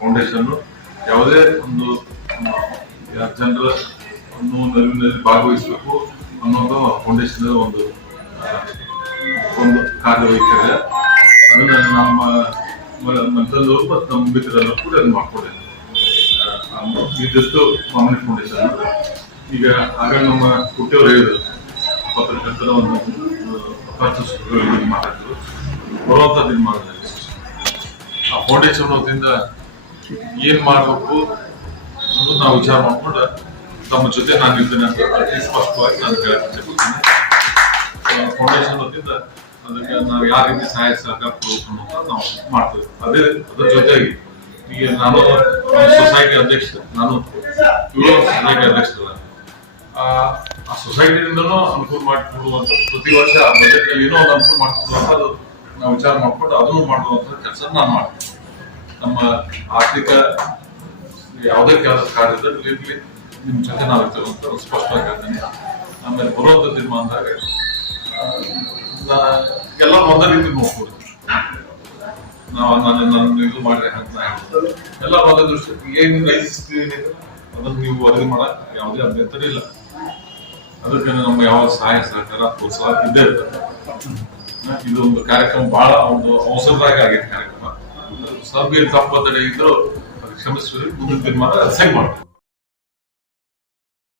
Foundation ಯಾವುದೇ ಒಂದು ಜನರ ನಲಿವಿನಲ್ಲಿ ಭಾಗವಹಿಸಬೇಕು ಅನ್ನೋದು ಫೌಂಡೇಶನ್ ಒಂದು ಕಾರ್ಯವೈಖರಿ. ಅದನ್ನ ನಮ್ಮ ಮಂತ್ರಲ್ಲೂ ಮತ್ತು ನಮ್ಮ ಮಿತ್ರರಲ್ಲೂ ಕೂಡ ಅದು ಮಾಡ್ಕೊಂಡಿದ್ದೀವಿ. ಇದ್ದಷ್ಟು ಮಾಮೂಲಿ ಫೌಂಡೇಶನ್ ಈಗ ಆಗ ನಮ್ಮ ಹುಟ್ಟಿಯವರು ಹೇಳಿದ್ರು ಪತ್ರಕರ್ತರ ಒಂದು ಮಾತಾಡಿದ್ರು ಬರುವಂಥದ್ದು ಮಾಡಿದ್ರೆ ಆ ಫೌಂಡೇಶನ್ ವತಿಯಿಂದ ಏನ್ ಮಾಡಬೇಕು ಅನ್ನೋದು ನಾವು ವಿಚಾರ ಮಾಡ್ಕೊಂಡು ತಮ್ಮ ಜೊತೆ ನಾನು ಇದ್ದೇನೆ ಅಂತ ಅತಿ ಸ್ಪಷ್ಟವಾಗಿ ನಾನು ಹೇಳಕ್ಕೆ ಫೌಂಡೇಶನ್ ವತಿಯಿಂದ ಅದಕ್ಕೆ ನಾವು ಯಾವ ರೀತಿ ಸಹಾಯ ಸಹಕಾರ ಕೊಡಬೇಕು ಅನ್ನೋದು ನಾವು ಮಾಡ್ತೇವೆ. ಅದ್ರ ಜೊತೆಗೆ ಈಗ ನಾನು ಸೊಸೈಟಿ ಅಧ್ಯಕ್ಷ, ನಾನು ಸೊಸೈಟಿ ಅಧ್ಯಕ್ಷರಲ್ಲ, ಆ ಸೊಸೈಟಿಯಿಂದನೂ ಅನುಕೂಲ ಮಾಡಿಕೊಡುವಂತ ಪ್ರತಿ ವರ್ಷ ಬಜೆಟ್ ನಲ್ಲಿ ಏನೋ ಒಂದು ಅನುಕೂಲ ಮಾಡಿಕೊಡುವಂತ ಅದು ನಾವು ವಿಚಾರ ಮಾಡ್ಕೊಂಡು ಅದನ್ನು ಮಾಡುವಂತ ಕೆಲಸ ನಾನು ಮಾಡ್ತೀನಿ. ನಮ್ಮ ಆರ್ಥಿಕ ಯಾವುದೇ ಕಾರ್ಯದಲ್ಲಿ ಇರ್ಲಿ ನಿಮ್ ಜೊತೆ ನಾವು ಇರ್ತೇವೆ ಅಂತ ಸ್ಪಷ್ಟವಾಗಿ ಹೇಳ್ತೇನೆ. ಆಮೇಲೆ ಬರುವಂತ ತೀರ್ಮಾನದಾಗ ಎಲ್ಲ ಒಂದೇ ರೀತಿ ನೋಡ್ಬೋದು. ನಾನು ಇದು ಮಾಡಿದೆ ಅಂತ ಎಲ್ಲ ಒಂದೇ ದೃಷ್ಟಿ ಏನ್ ರೈತಿಸ್ತೀವಿ ಅದನ್ನು ನೀವು ವರದಿ ಮಾಡಕ್ ಯಾವುದೇ ಅಭ್ಯಂತರ ಇಲ್ಲ. ಅದಕ್ಕೆ ನಮ್ಮ ಯಾವ ಸಹಾಯ ಸಹಕಾರ ಪ್ರೋತ್ಸಾಹ ಇದ್ದೇ ಇರ್ತದೆ. ಇದು ಒಂದು ಕಾರ್ಯಕ್ರಮ ಬಹಳ ಒಂದು ಅವಸರವಾಗಿ ಆಗಿದ್ದ ಕಾರ್ಯಕ್ರಮ. ಸಭೆಯಲ್ಲಿ ತಪ್ಪು ತಡೆ ಇದ್ರು ಕ್ಷಮಿಸ್ತೀವಿ, ಮುಂದಿನ ತೀರ್ಮಾನ ಸರಿ ಮಾಡ್ತೀವಿ.